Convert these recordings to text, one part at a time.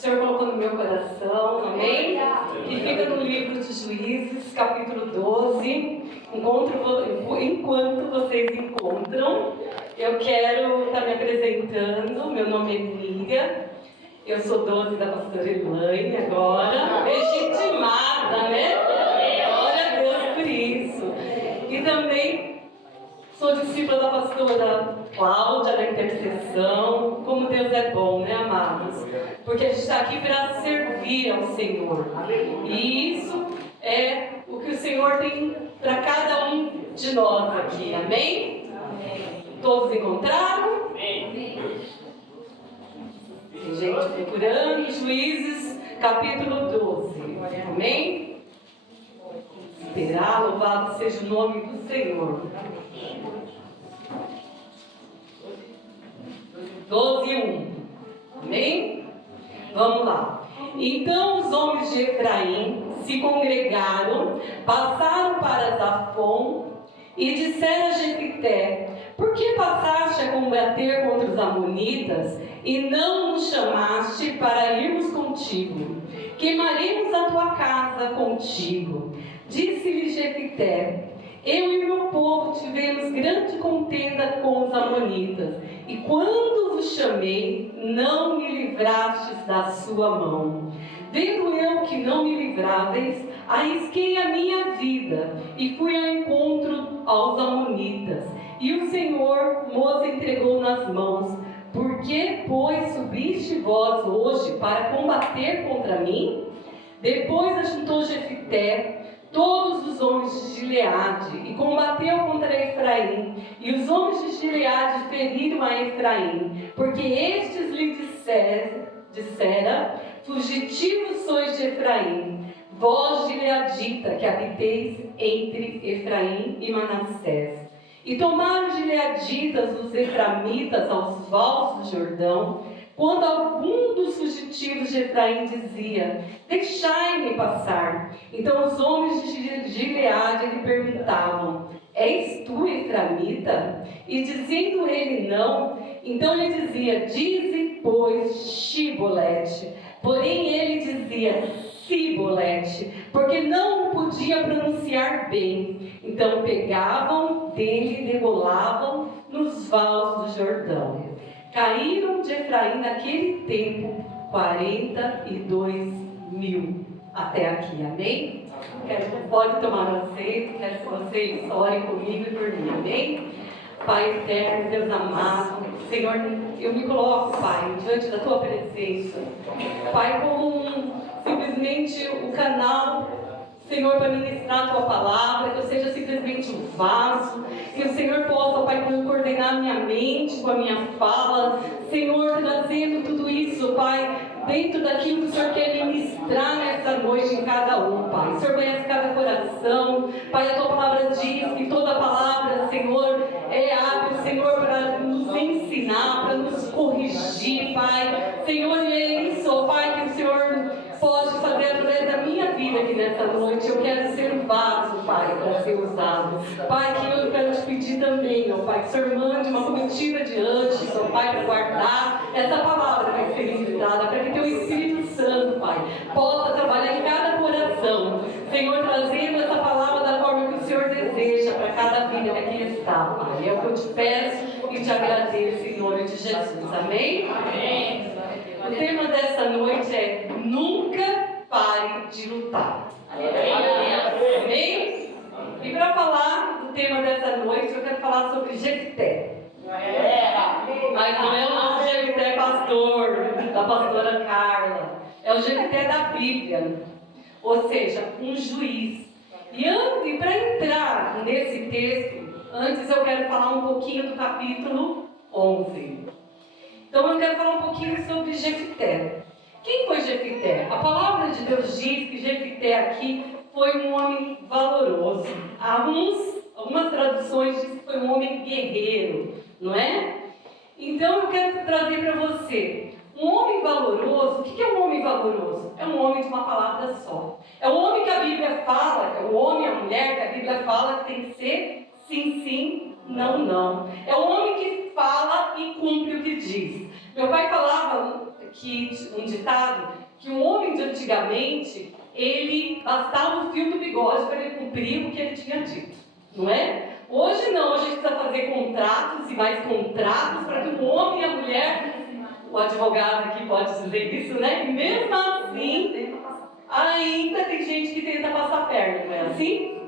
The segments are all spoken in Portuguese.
Senhor colocou no meu coração, amém? E fica no livro de Juízes, capítulo 12. Enquanto vocês encontram, eu quero estar me apresentando. Meu nome é Miriam, eu sou 12 da pastora Elaine agora, legitimada, né? Glória a Deus por isso. E também sou discípula da pastora Cláudia, da intercessão. Como Deus é bom, né, amados? Porque a gente está aqui para servir ao Senhor. E isso é o que o Senhor tem para cada um de nós aqui. Amém? Todos encontraram? Tem gente procurando. Juízes, capítulo 12. Amém? Esperar, louvado seja o nome do Senhor. 12:1. Amém? Vamos lá. Então os homens de Efraim se congregaram, passaram para Zafon e disseram a Jefité: por que passaste a combater contra os amonitas e não nos chamaste para irmos contigo? Queimaremos a tua casa contigo. Disse-lhe Jefité: eu e meu povo tivemos grande contenda com os amonitas, e quando vos chamei, não me livrastes da sua mão. Vendo eu que não me livráveis, arrisquei a minha vida, e fui ao encontro aos amonitas, e o Senhor nos entregou nas mãos. Por que, pois, subiste vós hoje para combater contra mim? Depois ajuntou Jefité todos os homens de Gileade, e combateu contra Efraim. E os homens de Gileade feriram a Efraim, porque estes lhe dissera: fugitivos sois de Efraim, vós gileadita, que habiteis entre Efraim e Manassés. E tomaram os gileaditas os eframitas aos vales do Jordão, quando algum dos fugitivos de Efraim dizia: deixai-me passar. Então os homens de Gileade lhe perguntavam: és tu eframita? E dizendo ele não, então lhe dizia: dize, pois, Shibolete. Porém ele dizia Sibolete, porque não o podia pronunciar bem. Então pegavam dele e degolavam nos vales do Jordão. Caíram de Efraim naquele tempo 42.000. Até aqui, amém? Pode tomar aceito, quero que vocês orem comigo e por mim, amém? Pai eterno, Deus amado, Senhor, eu me coloco, Pai, diante da Tua presença, Pai, como simplesmente o canal, Senhor, para ministrar a Tua palavra, que eu seja simplesmente um vaso, que o Senhor possa, Pai, coordenar minha mente com a minha fala, Senhor, trazendo tudo isso, Pai, dentro daquilo que o Senhor quer ministrar nessa noite em cada um, Pai. O Senhor conhece cada coração, Pai, a Tua palavra diz que toda palavra, Senhor, é hábil, Senhor, para nos ensinar, para nos corrigir, Pai. Senhor, e é isso, Pai, que o Senhor pode fazer através da minha vida aqui nessa noite. Eu quero ser um vaso, Pai, para ser usado. Pai, que eu quero te pedir também, ó Pai, que o Senhor mande uma comitiva de anjos, ó Pai, para guardar essa palavra que vai ser ministrada, para que Teu Espírito Santo, Pai, possa trabalhar em cada coração. Senhor, trazendo essa palavra da forma que o Senhor deseja para cada vida que aqui está, Pai. É o que eu te peço e te agradeço em nome de Jesus. Amém? Amém. O tema dessa noite é: nunca pare de lutar. Amém? E para falar do tema dessa noite, eu quero falar sobre Jefité. Mas não é o nosso Jefité pastor, da pastora Carla. É o Jefité da Bíblia. Ou seja, um juiz. E para entrar nesse texto, antes eu quero falar um pouquinho do capítulo 11. Então eu quero falar um pouquinho sobre Jefité. Quem foi Jefité? A palavra de Deus diz que Jefité aqui foi um homem valoroso. Algumas traduções dizem que foi um homem guerreiro, não é? Então eu quero trazer para você um homem valoroso. O que é um homem valoroso? É um homem de uma palavra só. É um homem que a Bíblia fala, é o homem, a mulher que a Bíblia fala que tem que ser sim, sim, não, não. É um homem que fala e cumpre o que diz. Meu pai falava um ditado, que o homem de antigamente, ele bastava o fio do bigode para ele cumprir o que ele tinha dito, não é? Hoje não, hoje a gente precisa fazer contratos e mais contratos para que o homem e a mulher, o advogado aqui pode dizer isso, né? E mesmo assim, ainda tem gente que tenta passar a perna, não é assim?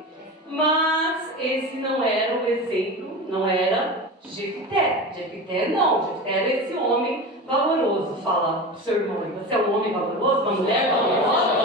Mas esse não era o exemplo, não era Jefté. Jefté não, Jefté era esse homem valoroso. Fala pro seu irmão, você é um homem valoroso, uma mulher valorosa?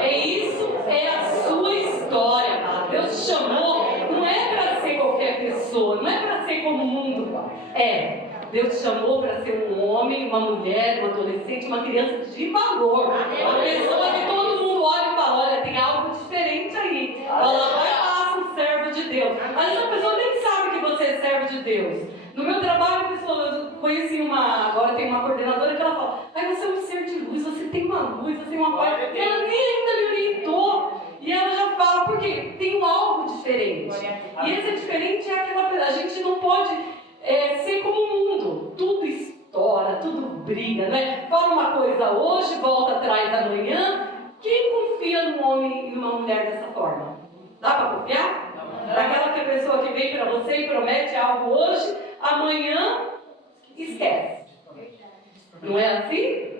É isso, é a sua história, amado. Deus te chamou, não é para ser qualquer pessoa, não é para ser como o mundo é. Deus te chamou para ser um homem, uma mulher, um adolescente, uma criança de valor. Uma pessoa que todo mundo olha e fala, olha, tem algo diferente aí. Ela vai lá, um servo de Deus. Mas essa pessoa nem sabe que você é servo de Deus. No meu trabalho, eu conheci agora tem uma coordenadora que ela fala, você é um ser de luz, você tem uma luz, você tem uma paz. Ela nem ainda me orientou. E ela já fala, porque tem algo diferente. E esse diferente é aquela, a gente não pode ser como o mundo. Tudo estoura, tudo briga, né? Fala uma coisa hoje, volta atrás amanhã. Quem confia num homem e numa mulher dessa forma? Dá para confiar? Daquela que a pessoa que vem para você e promete algo hoje, amanhã esquece. Não é assim?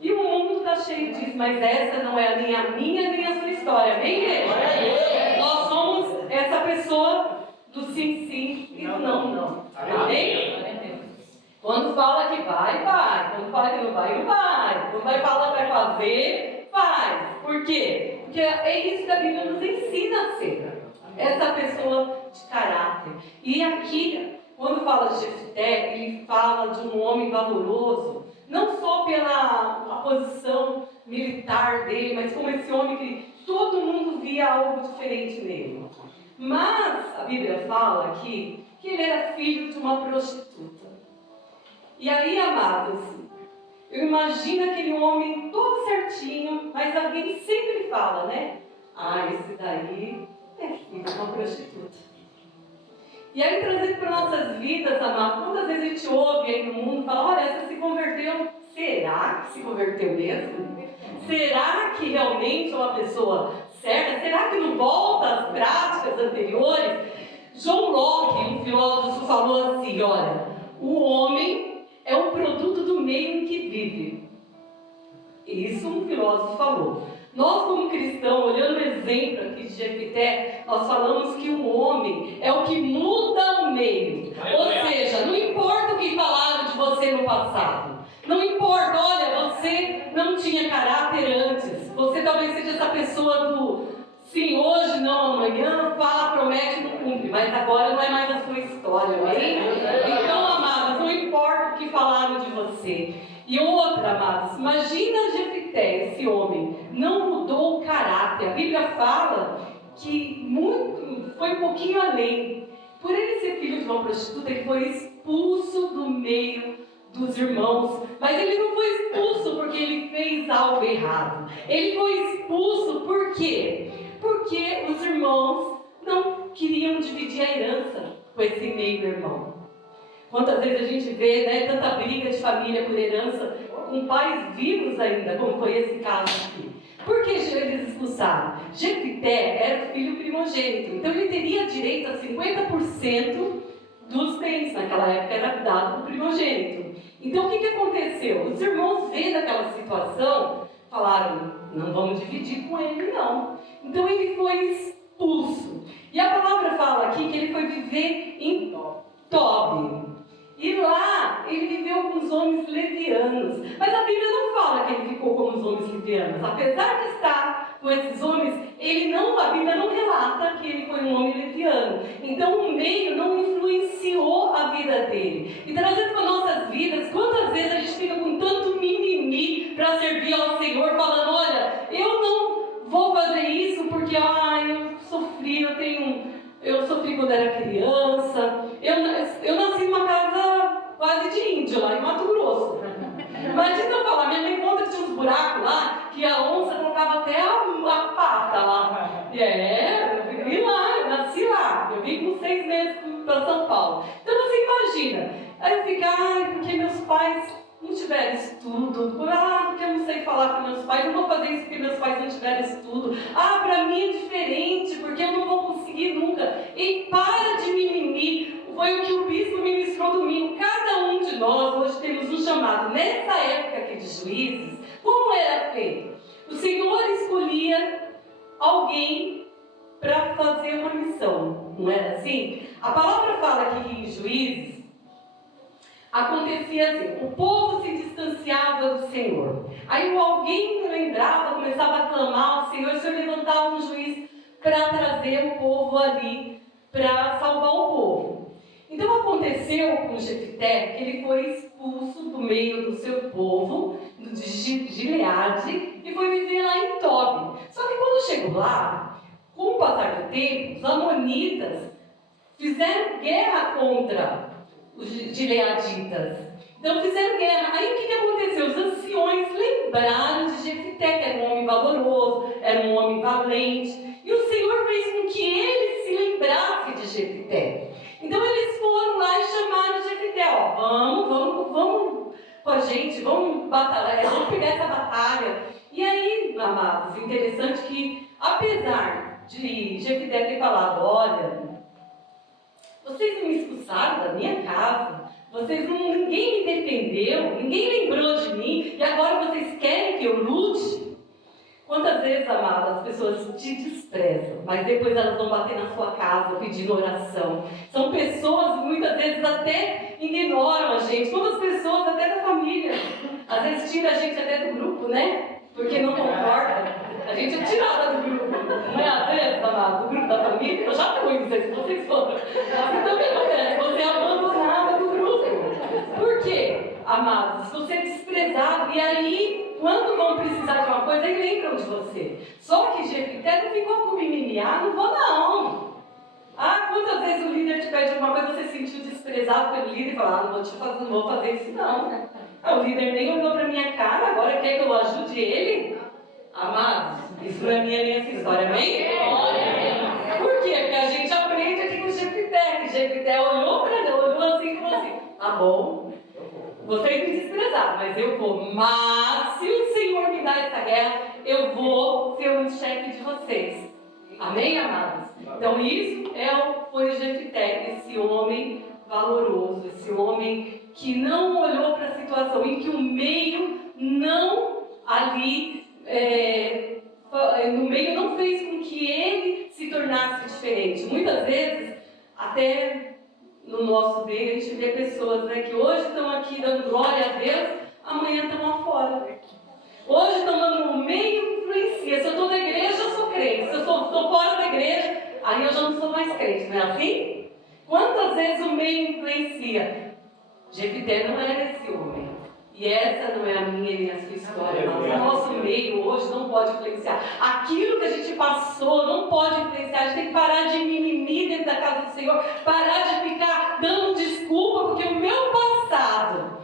E o mundo está cheio disso, mas essa não é nem a minha nem a sua história, amém, igreja? Nós somos essa pessoa do sim, sim e do não, não. Amém? Quando fala que vai, vai. Quando fala que não vai, não vai. Quando vai falar que vai fazer, faz. Por quê? Porque é isso que a Bíblia nos ensina a ser. Essa pessoa de caráter. E aqui, quando fala de Jefté, ele fala de um homem valoroso, não só pela posição militar dele, mas como esse homem que todo mundo via algo diferente nele. Mas a Bíblia fala aqui que ele era filho de uma prostituta. E aí, amados, eu imagino aquele homem todo certinho, mas alguém sempre fala, né? Esse daí é filho de uma prostituta. E aí, trazendo para nossas vidas, amados, quantas vezes a gente ouve aí no mundo, fala, olha, essa se converteu, será que se converteu mesmo? Será que realmente é uma pessoa certa? Será que não volta às práticas anteriores? John Locke, um filósofo, falou assim, olha, o homem é um produto do meio em que vive. Isso um filósofo falou. Nós, como cristãos, olhando o exemplo aqui de Jefté, nós falamos que o homem é o que muda o meio. Ou seja, não importa o que falaram de você no passado. Não importa, olha, você não tinha caráter antes. Você talvez seja essa pessoa do sim, hoje, não, amanhã, fala, promete, não cumpre. Mas agora não é mais a sua história, amém? Então, amados, não importa o que falaram de você. E outra, amados, imagina Jefté, esse homem, não mudou o caráter. A Bíblia fala que foi um pouquinho além. Por ele ser filho de uma prostituta, ele foi expulso do meio dos irmãos. Mas ele não foi expulso porque ele fez algo errado. Ele foi expulso por quê? Porque os irmãos não queriam dividir a herança com esse meio-irmão. Quantas vezes a gente vê, né, tanta briga de família por herança, com pais vivos ainda, como foi esse caso aqui. Por que eles expulsaram? Jefté era o filho primogênito, então ele teria direito a 50% dos bens. Naquela época era dado para o primogênito. Então o que aconteceu? Os irmãos, vendo aquela situação, falaram, não vamos dividir com ele não. Então ele foi expulso. E a palavra fala aqui que ele foi viver em Tob. E lá ele viveu com os homens levianos. Mas a Bíblia não fala que ele ficou com os homens levianos. Apesar de estar com esses homens, a Bíblia não relata que ele foi um homem leviano. Então o meio não influenciou a vida dele. E trazendo para nossas vidas, quantas vezes a gente fica com tanto mimimi para servir ao Senhor, falando, olha, eu não vou fazer isso porque eu sofri, eu sofri quando era criança, eu nasci numa casa quase de índio, lá em Mato Grosso. Imagina eu falar, minha mãe conta que tinha uns buracos lá, que a onça colocava até a pata lá. Eu vivi lá, eu nasci lá, eu vim com 6 meses para São Paulo. Então você imagina, aí eu fico, porque meus pais não tiveram estudo. falar com meus pais, não vou fazer isso porque meus pais não tiveram estudo. Ah, para mim é diferente, porque eu não vou conseguir nunca. E para de mimimi. Foi o que o bispo ministrou domingo. Cada um de nós hoje temos um chamado. Nessa época aqui de Juízes, como era feito? O Senhor escolhia alguém para fazer uma missão, não era assim? A palavra fala aqui que em Juízes acontecia assim: o povo se distanciava do Senhor. Aí alguém lembrava, começava a clamar ao Senhor, o Senhor levantava um juiz para trazer o povo ali, para salvar o povo. Então aconteceu com Jefté que ele foi expulso do meio do seu povo, de Gileade, e foi viver lá em Tobi. Só que quando chegou lá, com o passar do tempo, os amonitas fizeram guerra contra os gileaditas. Então fizeram guerra. Aí o que aconteceu? Os anciões lembraram de Jefté, que era um homem valoroso, era um homem valente. E o Senhor fez com que ele se lembrasse de Jefté. Então eles foram lá e chamaram Jefté, ó, vamos com a gente, vamos batalhar, vamos pegar essa batalha. E aí, amados, interessante que, apesar de Jefté ter falado, olha, vocês não me expulsaram da minha casa, ninguém me defendeu, ninguém lembrou de mim, e agora vocês querem que eu lute? Quantas vezes, amadas, as pessoas te desprezam, mas depois elas vão bater na sua casa pedindo oração. São pessoas que muitas vezes até ignoram a gente, quantas pessoas até da família. Às vezes tira a gente até do grupo, né? Porque não concorda. A gente é tirada do grupo. Não é às vezes, amado, do grupo da família? Eu já fui, não sei se vocês foram. Então o que acontece? Você é abandonada do grupo. Por quê, amados? Você é desprezado e aí, quando vão precisar de uma coisa, eles lembram de você. Só que Jefté não ficou com mimimi, não vou não. Quantas vezes o líder te pede alguma coisa, você se sentiu desprezado pelo líder e fala, não vou fazer isso não. O líder nem olhou para minha cara, agora quer que eu ajude ele? Amados, isso não é minha nem essa história, amém? Por quê? Porque a gente aprende aqui com Jefté, que Jefté olhou assim e falou assim, tá bom, vocês me desprezaram, mas eu vou. Mas se o Senhor me dá essa guerra, eu vou ser o chefe de vocês. Amém, amados? Então isso foi Jefté, esse homem valoroso, esse homem que não olhou para a situação, em que o meio não ali, no meio não fez com que ele se tornasse diferente. Muitas vezes, até no nosso meio, a gente vê pessoas, né, que hoje estão aqui dando glória a Deus, amanhã estão lá fora. Hoje estão dando o meio influencia. Se eu estou na igreja, eu sou crente. Se eu estou fora da igreja, aí eu já não sou mais crente, não é assim? Quantas vezes o meio influencia? Jefté não era esse homem. E essa não é a minha nem a sua história. Mas o nosso meio hoje não pode influenciar. Aquilo que a gente passou não pode influenciar. A gente tem que parar de mimimi dentro da casa do Senhor. Parar de ficar dando desculpa, porque o meu passado,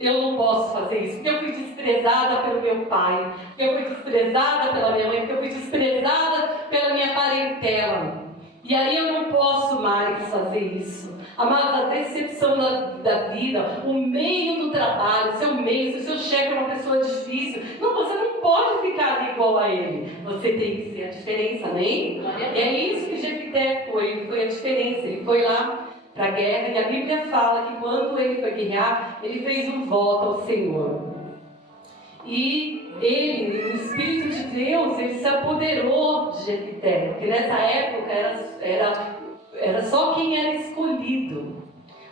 eu não posso fazer isso. Porque eu fui desprezada pelo meu pai. Porque eu fui desprezada pela minha mãe. Porque eu fui desprezada pela minha parentela. E aí eu não posso mais fazer isso. Amados, a decepção da vida, o meio do trabalho, seu meio, se o seu chefe é uma pessoa difícil, não, você não pode ficar ali igual a ele. Você tem que ser a diferença, amém? E é isso que Jefté foi a diferença. Ele foi lá para a guerra e a Bíblia fala que quando ele foi guerrear, ele fez um voto ao Senhor. E ele, o Espírito de Deus, ele se apoderou de Jefté, porque nessa época era só quem era escolhido.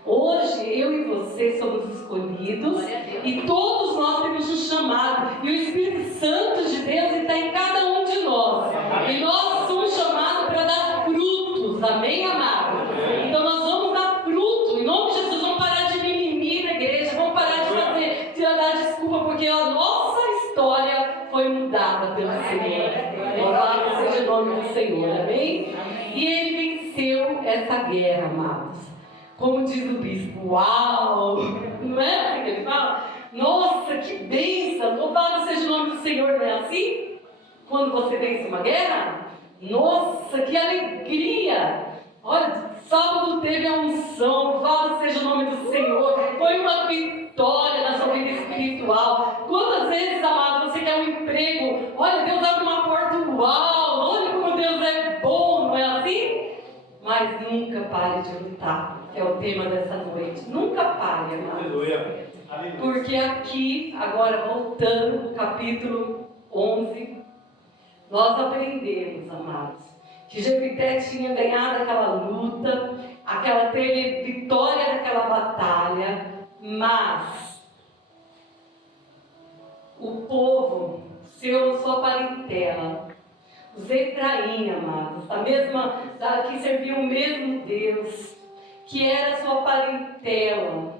Hoje, eu e você somos escolhidos e todos nós temos um chamado. E o Espírito Santo de Deus está em cada um de nós. E nós somos chamados para dar frutos. Amém, amado? Então nós vamos dar fruto. Em nome de Jesus, vamos parar de mimimi na igreja. Vamos parar de dar desculpa, porque a nossa história foi mudada pelo Senhor. Louvado seja o nome do Senhor. Amém? E ele venceu essa guerra, amados. Como diz o bispo, uau! Não é assim que ele fala? Nossa, que bênção! Louvado seja o nome do Senhor, não é assim? Quando você vence uma guerra? Nossa, que alegria! Olha, sábado teve a unção, louvado seja o nome do Senhor. Foi uma vitória na sua vida espiritual. Quantas vezes, amado, você quer um tema dessa noite. Nunca pare, amados. Porque aqui, agora voltando ao capítulo 11, nós aprendemos, amados, que Jefité tinha ganhado aquela luta, teve vitória naquela batalha, mas o povo, sua parentela, os Efraim, amados, que serviam o mesmo Deus, que era sua parentela.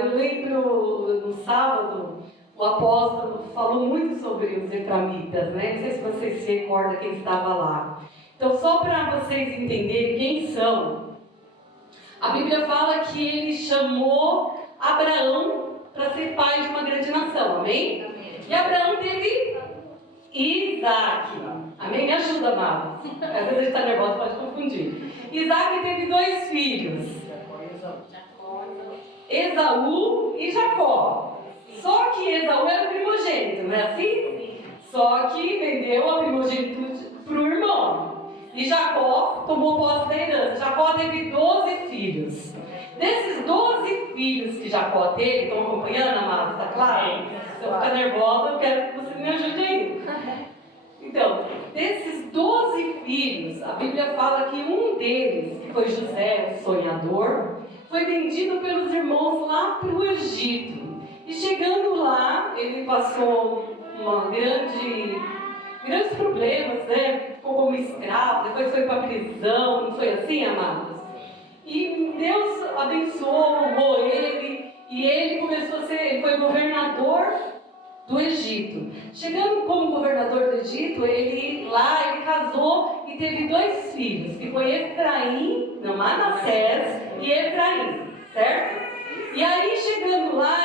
Eu lembro no sábado, o apóstolo falou muito sobre os eframitas, né? Não sei se vocês se recordam quem estava lá. Então, só para vocês entenderem quem são, a Bíblia fala que ele chamou Abraão para ser pai de uma grande nação, amém? E Abraão teve Isaac, amém? Me ajuda, amados. Às vezes a gente está nervoso, pode confundir. Isaac teve 2 filhos, Esaú e Jacó. Só que Esaú era o primogênito, não é assim? Só que vendeu a primogenitura para o irmão. E Jacó tomou posse da herança. Jacó teve 12 filhos. Desses 12 filhos que Jacó teve, estão acompanhando, amados? Está claro? Se eu ficar nervosa, eu quero que você me ajude aí. Então, desses 12 filhos, a Bíblia fala que um deles, que foi José, o sonhador, foi vendido pelos irmãos lá para o Egito. E chegando lá, ele passou grandes problemas, né? Ficou como escravo, depois foi para a prisão, não foi assim, amados? E Deus abençoou, honrou ele, e ele ele foi governador do Egito. Chegando como governador do Egito, ele casou e teve 2 filhos, que foi Manassés e Efraim, certo? E aí, chegando lá,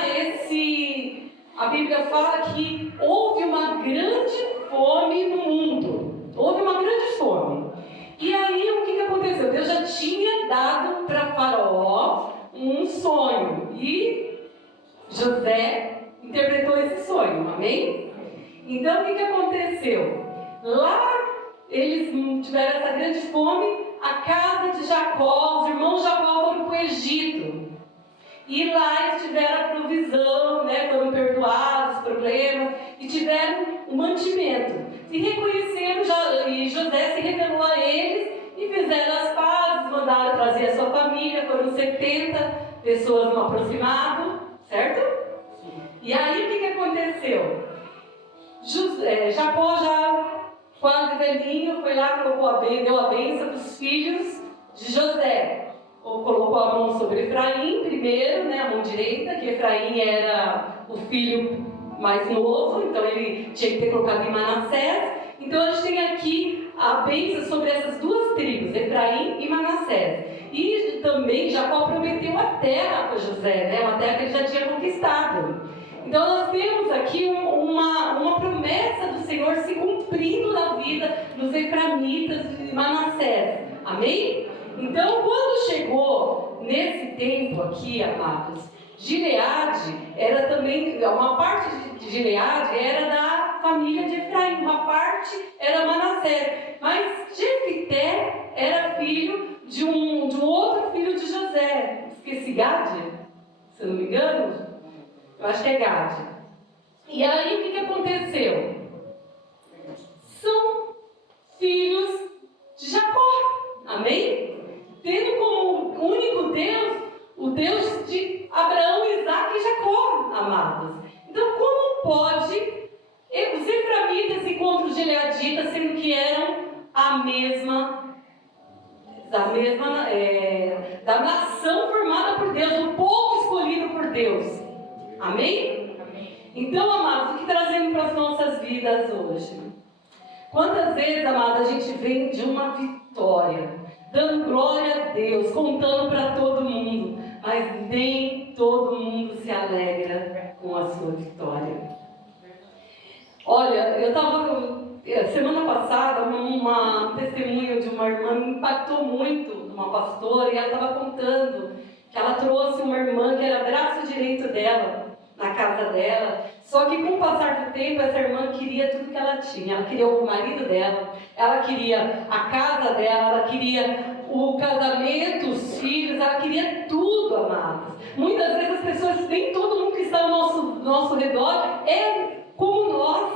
a Bíblia fala que houve uma grande fome no mundo. Houve uma grande fome. E aí, o que aconteceu? Deus já tinha dado para Faraó um sonho. E José interpretou esse sonho, amém? Então, o que aconteceu? Lá, eles tiveram essa grande fome. A casa de Jacó, os irmãos de Jacó foram para o Egito. E lá eles tiveram a provisão, né? Foram perdoados os problemas e tiveram um mantimento. Se reconheceram, e José se revelou a eles e fizeram as pazes, mandaram trazer a sua família, foram 70 pessoas no aproximado, certo? E aí o que aconteceu? Jacó já quase velhinho, foi lá, deu a bênção para os filhos de José. Colocou a mão sobre Efraim primeiro, né, a mão direita, que Efraim era o filho mais novo, então ele tinha que ter colocado em Manassés. Então a gente tem aqui a bênção sobre essas 2 tribos, Efraim e Manassés. E também Jacó prometeu a terra para José, né, uma terra que ele já tinha conquistado. Então nós temos aqui uma promessa do Senhor se cumprindo na vida dos efraimitas de Manassés. Amém? Então, quando chegou nesse tempo aqui, amados, Gileade era também, uma parte de Gileade era da família de Efraim, uma parte era Manassés, mas Jefité era filho de um outro filho de José. Esqueci, Gade? Se eu não me engano, eu acho que é Gade. E aí, o que aconteceu? São filhos de Jacó, amém? Tendo como único Deus, o Deus de Abraão, Isaac e Jacó, amados. Então, como pode os eframitas encontram os gileaditas, sendo que eram da nação formada por Deus, o povo escolhido por Deus? Amém? Então, amados, o que trazemos para as nossas vidas hoje? Quantas vezes, amados, a gente vem de uma vitória, dando glória a Deus, contando para todo mundo, mas nem todo mundo se alegra com a sua vitória. Olha, eu estava, semana passada, um testemunho de uma irmã me impactou muito, uma pastora, e ela estava contando que ela trouxe uma irmã que era braço direito dela, na casa dela, só que com o passar do tempo, essa irmã queria tudo que ela tinha. Ela queria o marido dela, ela queria a casa dela, ela queria o casamento, os filhos, ela queria tudo, amados. Muitas vezes as pessoas, nem todo mundo que está ao nosso redor é como nós.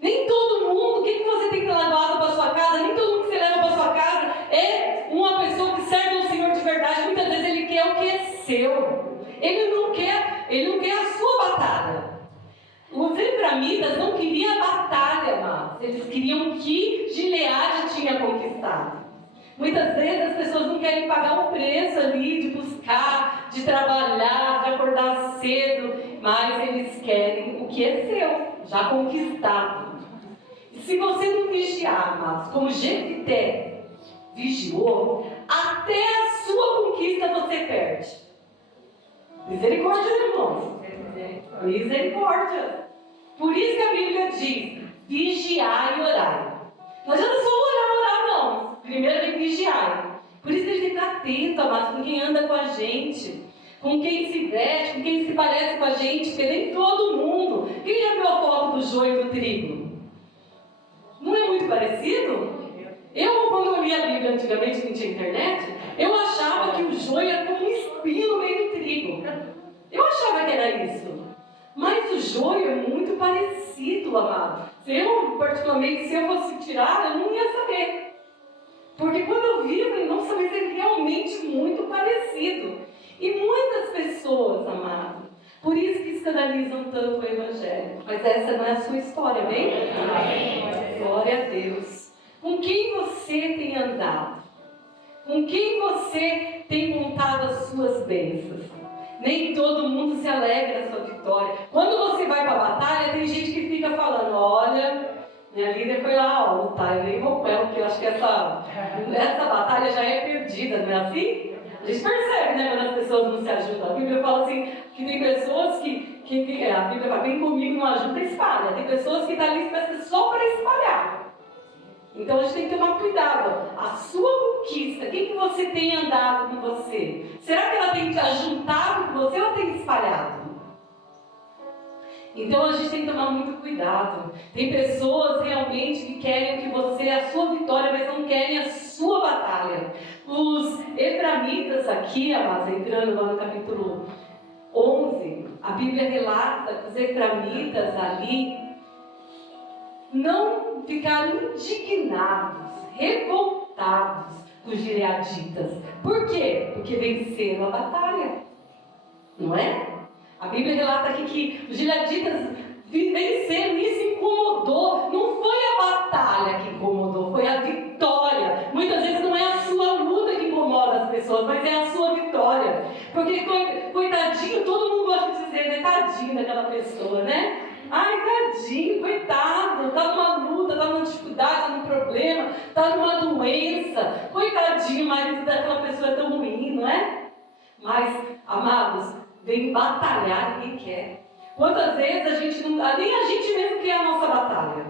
Nem todo mundo, o que você tem levado para a sua casa, nem todo mundo que você leva para a sua casa é uma pessoa que serve ao Senhor de verdade. Muitas vezes ele quer o que é seu. Ele não quer a sua batalha. Os efraimitas não queriam a batalha, amados. Eles queriam o que Gileade tinha conquistado. Muitas vezes as pessoas não querem pagar o preço ali de buscar, de trabalhar, de acordar cedo, mas eles querem o que é seu, já conquistado. E se você não vigiar, amados, como Jefité vigiou, até a sua conquista você perde. Misericórdia, irmãos. Misericórdia. Por isso que a Bíblia diz: vigiar e orar. Não adianta só orar não. Primeiro vem vigiar. Por isso que a gente tem que estar atento, amados, com quem anda com a gente, com quem se veste, com quem se parece com a gente, porque nem todo mundo. Quem já viu a foto do joio e do trigo? Não é muito parecido? Quando eu lia a Bíblia antigamente, não tinha internet, eu achava que o joio era como um espinho no meio do trigo. Eu achava que era isso. Mas o joio é muito parecido, amado. Particularmente, se eu fosse tirar, eu não ia saber. Porque quando eu vi, eu falei, nossa, mas é realmente muito parecido. E muitas pessoas, amado, por isso que escandalizam tanto o Evangelho. Mas essa não é a sua história, amém? Amém. Glória a Deus. Com quem você tem andado? Com quem você tem contado as suas bênçãos? Nem todo mundo se alegra na sua vitória. Quando você vai para a batalha, tem gente que fica falando, olha, minha líder foi lá, lutar, eu nem vou com ela, porque eu acho que essa batalha já é perdida, não é assim? A gente percebe, né, quando as pessoas não se ajudam. A Bíblia fala assim, que tem pessoas que a Bíblia fala, vem comigo, não ajuda, espalha. Tem pessoas que estão ali só para espalhar. Então a gente tem que tomar cuidado. A sua conquista, quem que você tem andado com você? Será que ela tem te ajuntado com você ou tem espalhado? Então a gente tem que tomar muito cuidado. Tem pessoas realmente que querem que você, a sua vitória, mas não querem a sua batalha. Os efraimitas aqui, amados, entrando lá no capítulo 11, a Bíblia relata que os efraimitas ali não ficaram indignados, revoltados com os gileaditas. Por quê? Porque venceram a batalha. Não é? A Bíblia relata aqui que os gileaditas venceram e isso incomodou. Não foi a batalha que incomodou, foi a vitória. Muitas vezes não é a sua luta que incomoda as pessoas, mas é a sua vitória. Porque, coitadinho, todo mundo gosta de dizer, né? Tadinho daquela pessoa, né? Ai, tadinho, coitado, está numa luta, está numa dificuldade, está num problema, está numa doença. Coitadinho, o marido daquela pessoa é tão ruim, não é? Mas, amados, vem batalhar quem quer. Quantas vezes a gente não... Nem a gente mesmo quer a nossa batalha.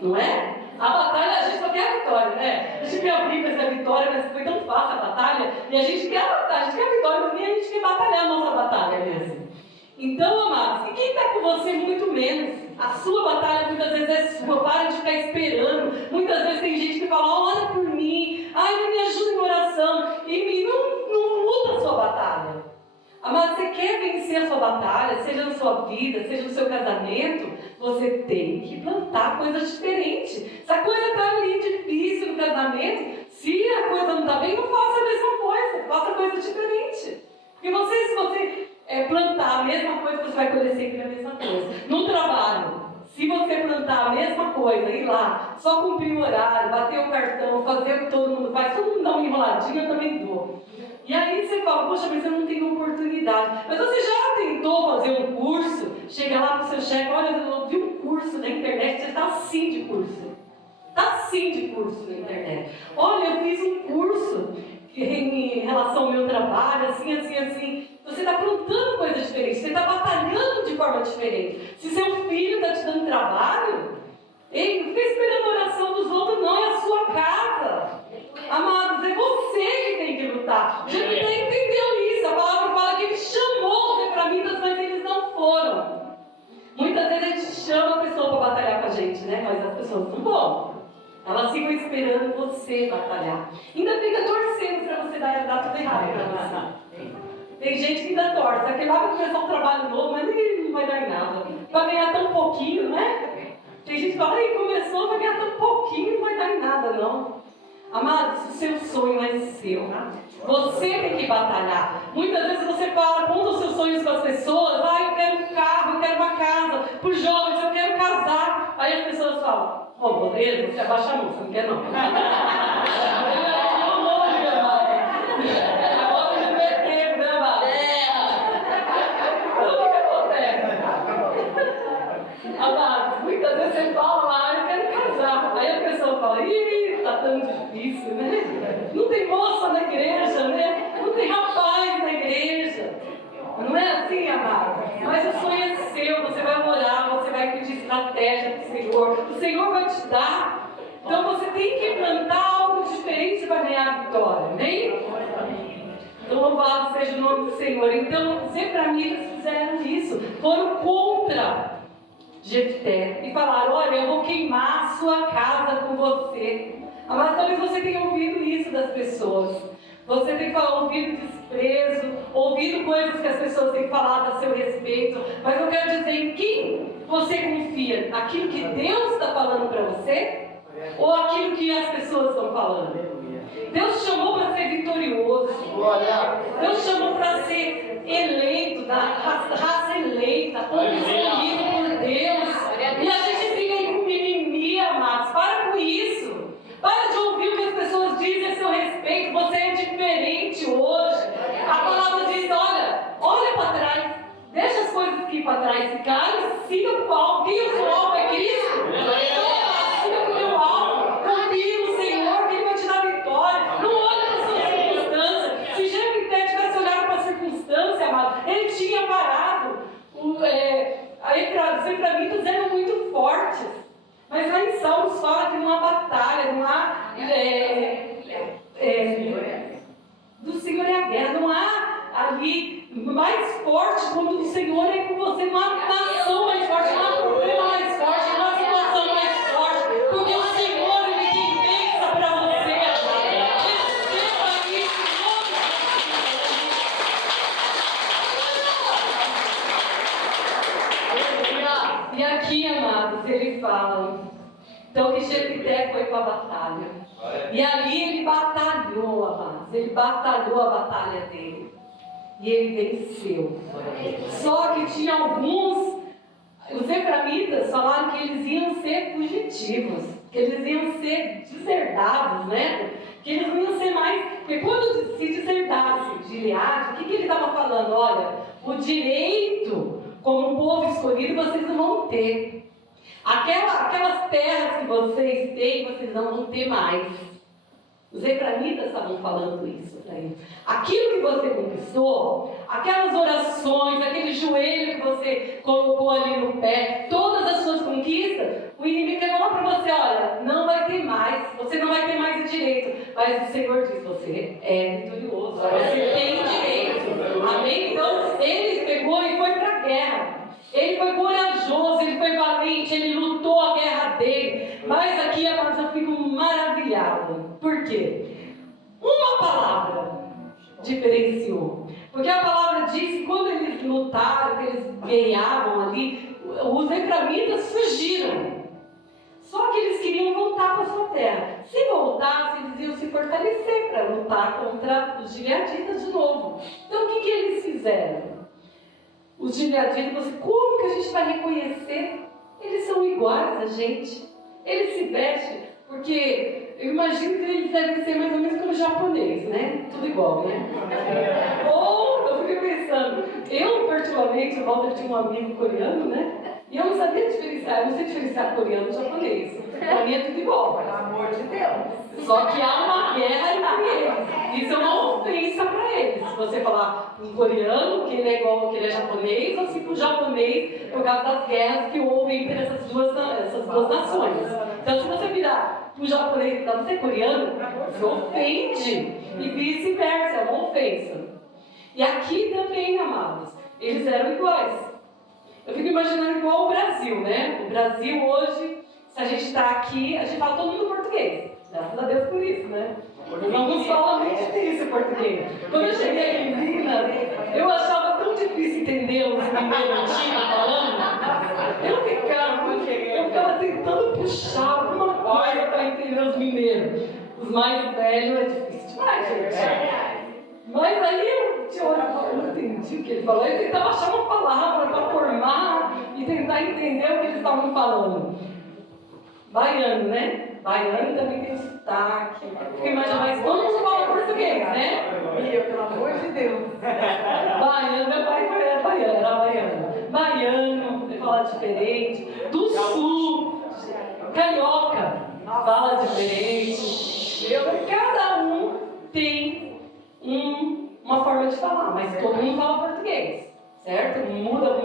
Não é? A batalha, a gente só quer a vitória, né? A gente quer abrir com essa vitória, mas foi tão fácil a batalha. E a gente quer a batalha, a gente quer a vitória, mas nem a gente quer batalhar a nossa batalha mesmo. Então, amados, e quem está com você muito menos? A sua batalha muitas vezes é sua, para de ficar esperando. Muitas vezes tem gente que fala, ora por mim, ai, me ajuda em oração. E não luta a sua batalha. Amados, você quer vencer a sua batalha, seja na sua vida, seja no seu casamento, você tem que plantar coisas diferentes. Se a coisa está ali difícil no casamento, se a coisa não está bem, não faça a mesma coisa, faça coisa diferente. Porque se você plantar a mesma coisa, você vai colher sempre a mesma coisa. No trabalho, se você plantar a mesma coisa, ir lá, só cumprir o horário, bater o cartão, fazer o que todo mundo faz, todo mundo dá uma enroladinha, eu também dou. E aí você fala, poxa, mas eu não tenho oportunidade. Mas você já tentou fazer um curso? Chega lá pro seu chefe, olha, eu vi um curso na internet, você está assim de curso. Está assim de curso na internet. Olha, eu fiz um curso em relação ao meu trabalho, assim. Você está plantando coisas diferentes, você está batalhando de forma diferente. Se seu filho está te dando trabalho, ei, não fica esperando a oração dos outros, não, é a sua casa. Amados, é você que tem que lutar. Jesus entendeu isso. A palavra fala que ele chamou os efraimitas, mas eles não foram. Muitas vezes a gente chama a pessoa para batalhar com a gente, né? Mas as pessoas não vão. Elas ficam esperando você batalhar. Ainda fica torcendo para você dar tudo errado para você. Tem gente que ainda torce. Aquele lá vai começar um trabalho novo, mas não vai dar em nada. Vai ganhar tão pouquinho, né? Tem gente que fala, começou, vai ganhar tão pouquinho, não vai dar em nada, não. Amados, o seu sonho é seu. Você tem que batalhar. Muitas vezes você fala, conta os seus sonhos para as pessoas. Eu quero um carro, eu quero uma casa. Para os jovens, eu quero casar. Aí as pessoas falam, beleza, você abaixa a mão, você não quer não. Amados, muitas vezes você fala, eu quero casar. Aí a pessoa fala, tá tão difícil, né? Não tem moça na igreja, né? Não tem rapaz na igreja. Não é assim, amado? Mas o sonho é seu, você vai orar, você vai pedir estratégia para o Senhor. O Senhor vai te dar. Então você tem que plantar algo diferente para ganhar a vitória, amém? Então louvado seja o nome do Senhor. Então os efraimitas fizeram isso, foram contra Jefté e falaram, olha, eu vou queimar a sua casa com você. Mas talvez você tenha ouvido isso das pessoas. Você tem ouvido desprezo, ouvido coisas que as pessoas têm falado a seu respeito. Mas eu quero dizer, em quem você confia? Aquilo que Deus está falando para você? Ou aquilo que as pessoas estão falando? Deus chamou para ser vitorioso. Deus chamou para ser eleito, da raça eleita, povo escolhido por Deus. E a gente fica aí com mimimi, amados. Para com isso. Para de ouvir o que as pessoas dizem a seu respeito. Você é diferente hoje. A palavra diz, olha para trás. Deixa as coisas aqui para trás ficarem. Siga o alvo. Quem é o seu alvo? É Cristo. Siga o teu alvo. Confie no Senhor, que Ele vai te dar vitória. Não olha para as suas circunstâncias. Se Jefté tivesse olhado para a circunstância, amado, ele tinha parado. Os efraimitas eram muito fortes. Mas lá em Salmos fala que não há batalha, não há. Do Senhor é a guerra, não há ali mais forte quando o Senhor é com você, não há nação mais forte, não há problema mais forte, não há situação mais forte, porque o Senhor, Ele tem bênção para você. Receba isso. E aqui, amados, ele fala, então que Jefté foi para a batalha. E ali ele batalhou, amados. Ele batalhou a batalha dele. E ele venceu. Só que tinha alguns, os efraimitas falaram que eles iam ser fugitivos, que eles iam ser deserdados, né? Que eles não iam ser mais. Porque quando se deserdasse de Gileade, o que ele estava falando? Olha, o direito como povo escolhido vocês não vão ter. Aquelas terras que vocês têm, vocês não vão ter mais. Os efraimitas estavam falando isso para eles. Aquilo que você conquistou, aquelas orações, aquele joelho que você colocou ali no pé, todas as suas conquistas, o inimigo quer falar para você, olha, não vai ter mais, você não vai ter mais o direito. Mas o Senhor diz, você é vitorioso, você tem direito. Amém? Então, ele pegou e foi para a guerra. Ele foi corajoso, ele foi valente, ele lutou a guerra dele. Mas aqui, amados, eu fico maravilhado. Por quê? Uma palavra diferenciou. Porque a palavra diz que quando eles lutaram, que eles guerreavam ali, os efraimitas fugiram. Só que eles queriam voltar para a sua terra. Se voltassem, eles iam se fortalecer para lutar contra os gileaditas de novo. Então o que eles fizeram? Os gileaditas, como que a gente vai reconhecer? Eles são iguais a gente. Eles se vestem, porque eu imagino que eles devem ser mais ou menos como japonês, né? Tudo igual, né? Ou, eu fiquei pensando, eu particularmente, eu tinha um amigo coreano, né? E eu não sabia diferenciar, eu não sei diferenciar coreano e japonês. Para mim é tudo igual. Pelo amor de Deus. Só que há uma guerra entre eles. Isso é uma ofensa para eles. Se você falar para um coreano que ele é igual que ele é japonês, ou se para o japonês, por causa das guerras que houve entre essas duas nações. Então, se você virar para o japonês e falar, você é coreano, você ofende. E vice-versa, é uma ofensa. E aqui também, amados, eles eram iguais. Eu fico imaginando igual o Brasil, né? O Brasil hoje Se a gente está aqui, a gente fala todo mundo português. Graças a Deus por isso, né? Alguns falam muito difícil português. Quando eu cheguei aqui em Minas, eu achava tão difícil entender os mineiros falando. Eu ficava tentando puxar alguma coisa para entender os mineiros. Os mais velhos é difícil demais, gente. Mas aí eu tinha orado, eu não entendi o que ele falou. Eu tentava achar uma palavra para formar e tentar entender o que eles estavam falando. Baiano, né? Baiano também tem o sotaque. Fica imaginando, mas todo mundo fala português, né? Mia, pelo amor de Deus. Baiano, meu pai era baiano. Baiano, ele fala diferente. Do sul, carioca, fala diferente. Cada um tem uma forma de falar, mas todo mundo fala português, certo? Muda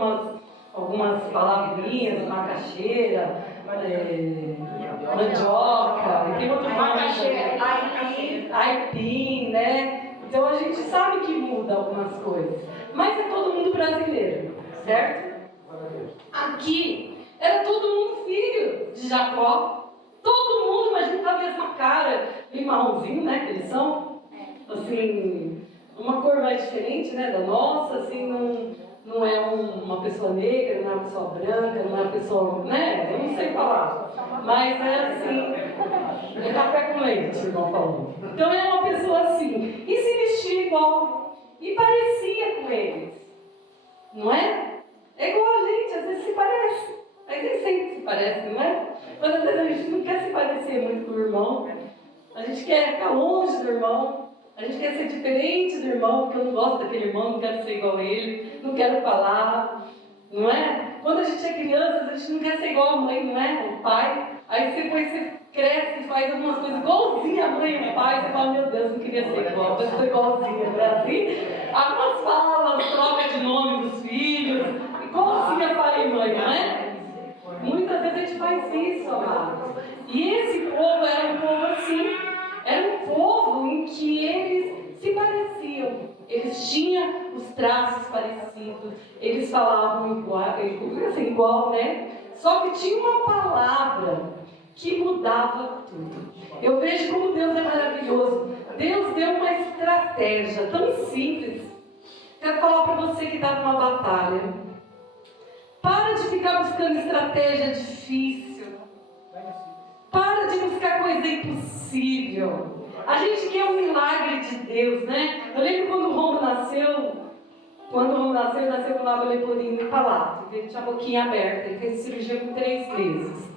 algumas palavrinhas, macaxeira, mandioca, e tem outro nome, aipim, né? Então a gente sabe que muda algumas coisas, mas é todo mundo brasileiro, certo? Aqui era todo mundo filho de Jacó, todo mundo, imagina, com a mesma cara, bem marronzinho, né? Que eles são, assim, uma cor mais diferente, né? Da nossa, assim, não é uma pessoa negra, não é uma pessoa branca, não é uma pessoa, né? Eu não sei falar. Mas é assim, é café com leite, o irmão falou. Então é uma pessoa assim. E se vestia igual. E parecia com eles. Não é? É igual a gente, às vezes se parece. Mas nem sempre se parece, não é? Mas às vezes a gente não quer se parecer muito com o irmão. A gente quer ficar longe do irmão. A gente quer ser diferente do irmão, porque eu não gosto daquele irmão, não quero ser igual a ele, não quero falar, não é? Quando a gente é criança, a gente não quer ser igual a mãe, não é? O pai. Aí depois você cresce e faz algumas coisas igualzinha a mãe e o pai, você fala, meu Deus, não queria ser igual, mas sou igualzinha, não é assim? Algumas falas, troca de nome dos filhos, igualzinha pai e mãe, não é? Muitas vezes a gente faz isso, amados. E esse povo era um povo assim. Era um povo em que eles se pareciam. Eles tinham os traços parecidos. Eles falavam igual, né? Só que tinha uma palavra que mudava tudo. Eu vejo como Deus é maravilhoso. Deus deu uma estratégia tão simples. Quero falar para você que está numa batalha. Para de ficar buscando estratégia difícil. Para de buscar coisa impossível. A gente quer um milagre de Deus, né? Eu lembro quando o Romo nasceu. Quando o Romo nasceu com lábio leporino empalado. Ele tinha a boquinha aberta. Ele fez cirurgia com 3 meses.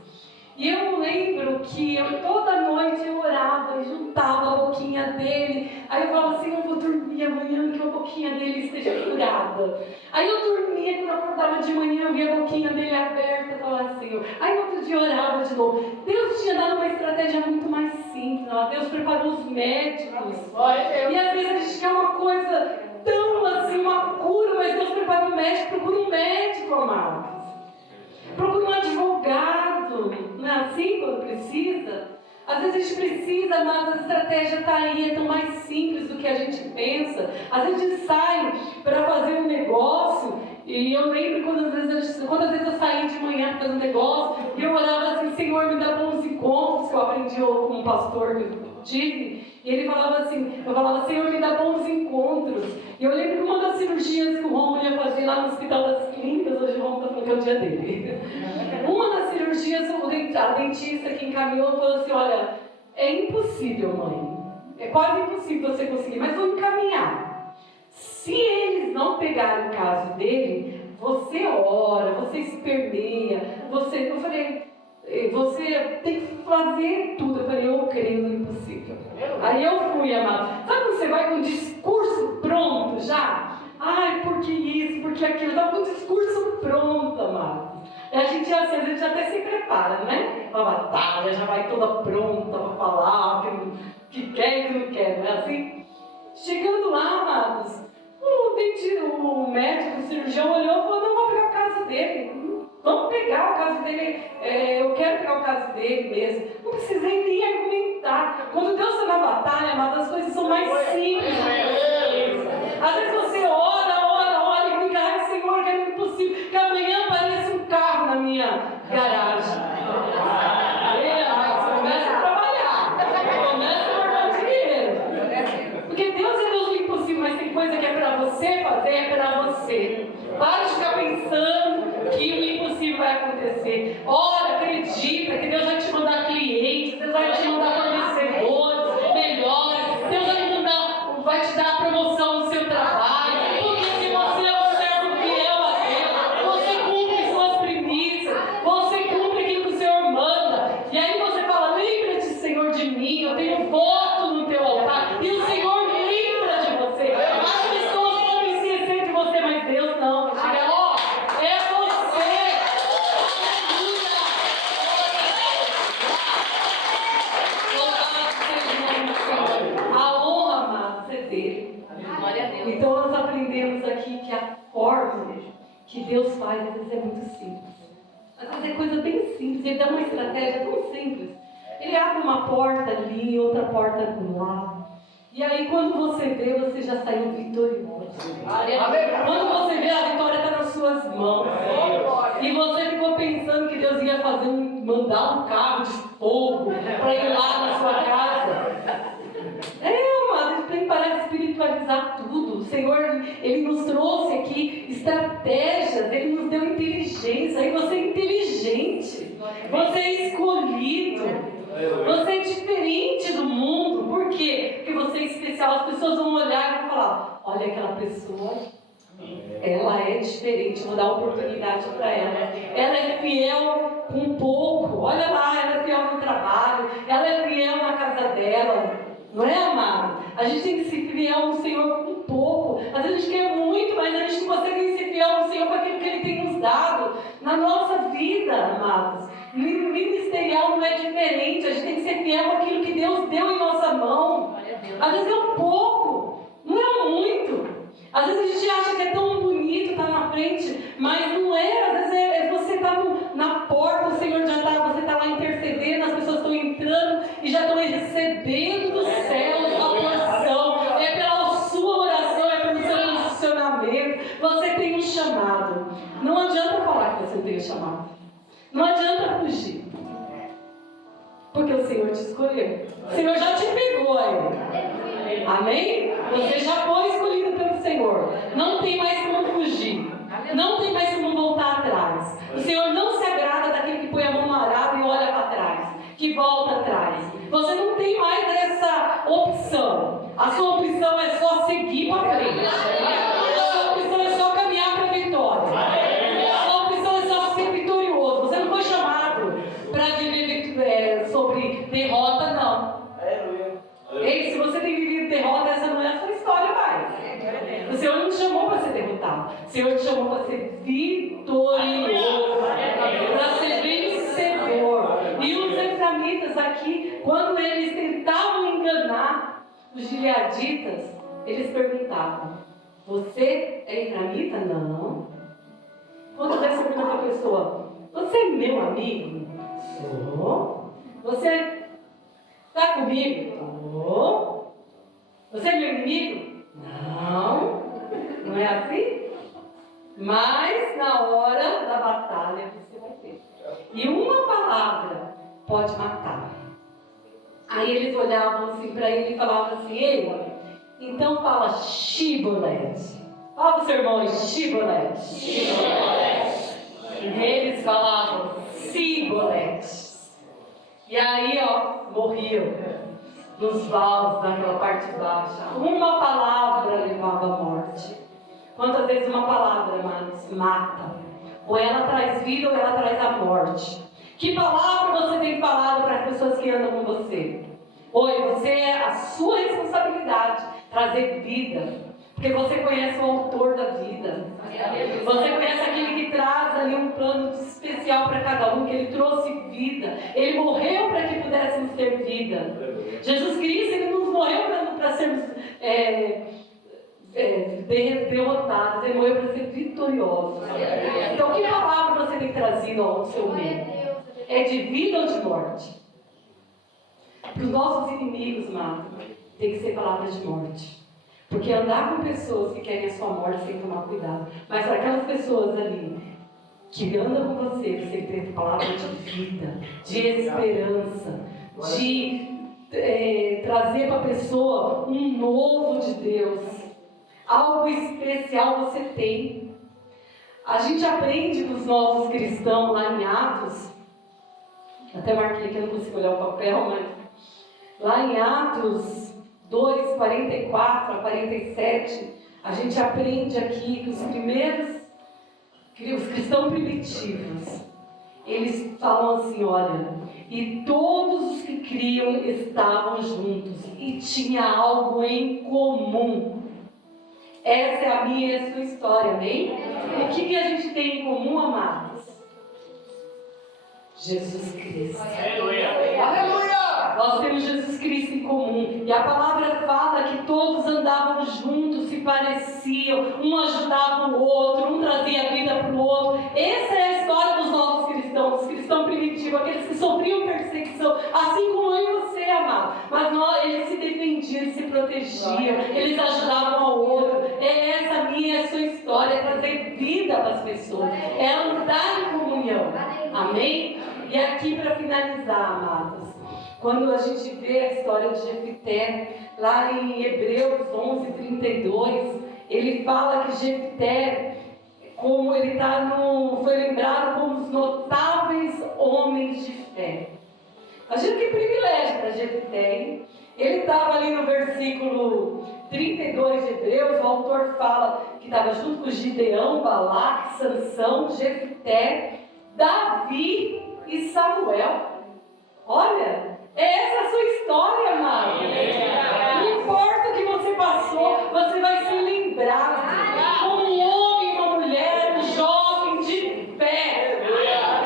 E eu lembro que toda noite eu orava e juntava a boquinha dele. Aí eu falava assim, eu vou dormir amanhã que a boquinha dele esteja curada. Aí eu dormia, quando eu acordava de manhã, eu via a boquinha dele aberta. Eu falava assim, aí outro dia eu orava de novo. Deus tinha dado uma estratégia muito mais simples. Ó. Deus preparou os médicos. E às vezes a gente quer uma coisa tão assim, uma cura, mas Deus prepara um médico. Procura um médico, amados. Procura um advogado, não é assim quando precisa? Às vezes a gente precisa, mas a estratégia está aí, é tão mais simples do que a gente pensa. Às vezes a gente sai para fazer um negócio, e eu lembro quantas vezes eu saí de manhã para fazer um negócio, e eu orava assim, Senhor, me dá bons encontros, que eu aprendi como um pastor que eu tive, e ele falava assim, eu falava, Senhor, me dá bons encontros. E eu lembro que uma das cirurgias que o Romulo ia fazer lá no Hospital das Clínicas, hoje o Romulo está falando que é o dia dele. Uma das cirurgias, a dentista que encaminhou falou assim, olha, é impossível, mãe. É quase impossível você conseguir, mas vou encaminhar. Se eles não pegarem o caso dele, você ora, você esperneia, eu falei, você tem que fazer tudo. Eu falei, eu creio no impossível. Aí eu fui, amado. Sabe quando você vai com o discurso pronto já? Ai, porque isso, porque aquilo. Eu estava com o discurso pronto, amado. E a gente assim, a gente até se prepara, né? Uma batalha, já vai toda pronta para falar que quer e que não quer, não é assim? Chegando lá, amados, o médico, o cirurgião olhou e falou, não, vou pegar o caso dele. Vamos pegar o caso dele, eu quero pegar o caso dele mesmo. Não precisei nem argumentar. Quando Deus está na batalha, amado, as coisas são mais simples. Às vezes você ora e fica, ai Senhor, que é impossível que amanhã apareça um carro na minha garagem. Então nós aprendemos aqui que a forma que Deus faz às vezes é muito simples. Às vezes é coisa bem simples, ele dá uma estratégia tão simples. Ele abre uma porta ali, outra porta do lado. E aí quando você vê, você já saiu vitorioso. Quando você vê, a vitória está nas suas mãos. E você ficou pensando que Deus ia mandar um carro de fogo para ir lá na sua casa. Mas a gente tem que parar de espiritualizar tudo. O Senhor, Ele nos trouxe aqui estratégias, Ele nos deu inteligência. Aí você é inteligente, você é escolhido, você é diferente do mundo. Por quê? Porque você é especial. As pessoas vão olhar e vão falar: olha aquela pessoa, ela é diferente, eu vou dar oportunidade para ela. Ela é fiel com pouco. Olha lá, ela é fiel no trabalho, ela é fiel na casa dela. Não é, amado? A gente tem que ser fiel no Senhor com pouco. Às vezes a gente quer muito, mas a gente não consegue ser fiel no Senhor com aquilo que Ele tem nos dado na nossa vida, amados. Ministerial não é diferente. A gente tem que ser fiel com aquilo que Deus deu em nossa mão. Às vezes é um pouco, não é muito. Às vezes a gente acha que é tão bonito estar na frente, mas não é. Às vezes você está na porta, o Senhor já está, você está lá intercedendo, as pessoas estão entrando e já estão recebendo do céu a porção. É pela sua oração, é pelo seu posicionamento. Você tem um chamado. Não adianta falar que você tem um chamado. Não adianta fugir. Porque o Senhor te escolheu. O Senhor já te pegou aí. Amém? Você já foi escolhido pelo Senhor. Não tem mais como fugir. Não tem mais como voltar atrás. O Senhor não se agrada daquele que põe a mão no arado e olha para trás, que volta atrás. Você não tem mais essa opção. A sua opção é só seguir para frente. A sua opção é só caminhar para a vitória. A sua opção é só ser vitorioso. Você não foi chamado para viver sobre derrota, não. Ei, se você tem vivido derrota, essa não é a sua história mais. O Senhor não te chamou para ser derrotado. O Senhor te chamou para ser vitorioso, para ser vencedor. E os eframitas aqui, quando eles tentavam enganar os gileaditas, eles perguntavam: você é eframita? Não. Quando você pergunta para a pessoa: você é meu amigo? Sou. Você está comigo? Estou. Você é meu inimigo? Não. Não é assim? Mas na hora da batalha você vai ter. E uma palavra pode matar. Aí eles olhavam assim para ele e falavam assim: ei, então fala Shibolete. Fala para o seu irmão aí, Shibolete. Shibolete. E eles falavam Sibolete. E aí, morriam nos valos daquela parte baixa. Uma palavra levava à morte. Quantas vezes uma palavra, amados, mata? Ou ela traz vida ou ela traz a morte. Que palavra você tem falado para as pessoas que andam com você? Você é a sua responsabilidade trazer vida. Porque você conhece o autor da vida. Você conhece aquele que traz ali um plano especial para cada um, que ele trouxe vida. Ele morreu para que pudéssemos ter vida. Jesus Cristo, ele nos morreu para sermos derrotados. Ele morreu para ser vitoriosos. Então, que palavra você tem trazido ao seu meio? É de vida ou de morte? Para os nossos inimigos, Marta, tem que ser palavras de morte. Porque andar com pessoas que querem a sua morte, tem que tomar cuidado. Mas para aquelas pessoas ali que andam com você, você tem palavra de vida, de esperança, de trazer para a pessoa um novo de Deus. Algo especial você tem. A gente aprende com os novos cristãos lá em Atos. Até marquei aqui, eu não consigo olhar o papel, mas lá em Atos 2, 44 a 47, a gente aprende aqui que os cristãos primitivos, eles falam assim: olha, e todos os que criam estavam juntos e tinha algo em comum. Essa é a minha e a sua história, amém? O que a gente tem em comum, amados? Jesus Cristo. Aleluia! Nós temos Jesus Cristo em comum. E a palavra fala que todos andavam juntos, se pareciam, um ajudava o outro, um trazia vida para o outro. Essa é a história dos nossos cristãos, dos cristãos primitivos, aqueles que sofriam perseguição, assim como eu e você, amado. Mas eles se defendiam, se protegiam, eles ajudavam ao outro. É essa a minha e a sua história, é trazer vida para as pessoas, é andar em comunhão. Amém? E aqui para finalizar, amados, quando a gente vê a história de Jefté, lá em Hebreus 11:32, ele fala que Jefté, como ele foi lembrado como os notáveis homens de fé. Imagina que privilégio para Jefté, hein? Ele estava ali no versículo 32 de Hebreus, o autor fala que estava junto com Gideão, Balaque, Sansão, Jefté, Davi e Samuel. Olha, essa é a sua história, amado. Não importa o que você passou, você vai ser lembrado como um homem, uma mulher, um jovem de fé.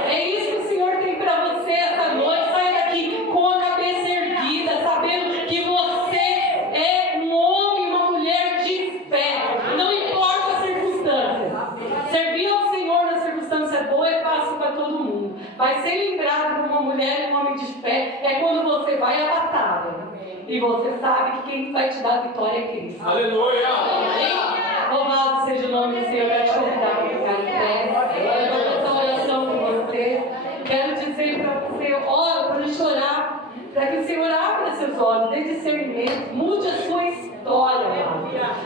É isso que o Senhor tem para você essa noite. Sai daqui com a cabeça erguida, sabendo que você é um homem, uma mulher de fé. Não importa a circunstância. Servir ao Senhor na circunstância boa é fácil para todo mundo. Vai ser lembrado como uma mulher e um homem de fé é quando você vai à batalha. E você sabe que quem vai te dar a vitória é Cristo. Aleluia! Amém? Louvado seja o nome do Senhor. Eu quero te convidar para ficar em pé. Eu vou fazer essa oração com você. Quero dizer para você, ora, para a gente orar, para que o Senhor abra seus olhos, dê discernimento, mude a sua história.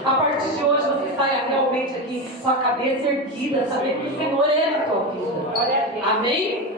A partir de hoje você saia realmente aqui com a cabeça erguida, sabendo que o Senhor é na tua vida. Amém?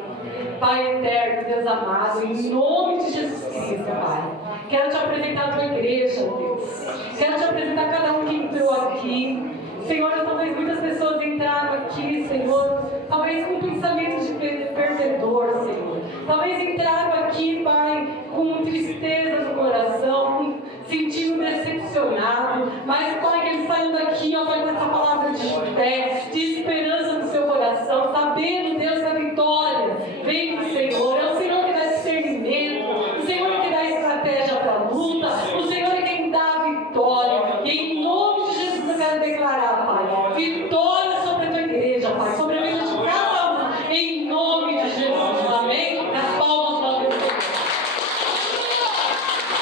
Pai eterno, Deus amado, em nome de Jesus Cristo, Pai. Quero te apresentar a tua igreja, Deus. Quero te apresentar cada um que entrou aqui. Senhor, talvez muitas pessoas entraram aqui, Senhor, talvez com pensamento de perdedor, Senhor. Talvez entraram aqui, Pai, com tristeza no coração, sentindo decepcionado. Mas, Pai, que eles saiam daqui, ó, Pai, com essa palavra de fé, de esperança no seu coração, sabendo, Deus, que a vitória vem do Senhor. É o Senhor que dá discernimento, o Senhor que dá estratégia para a luta, o Senhor é quem dá a vitória. E em nome de Jesus eu quero declarar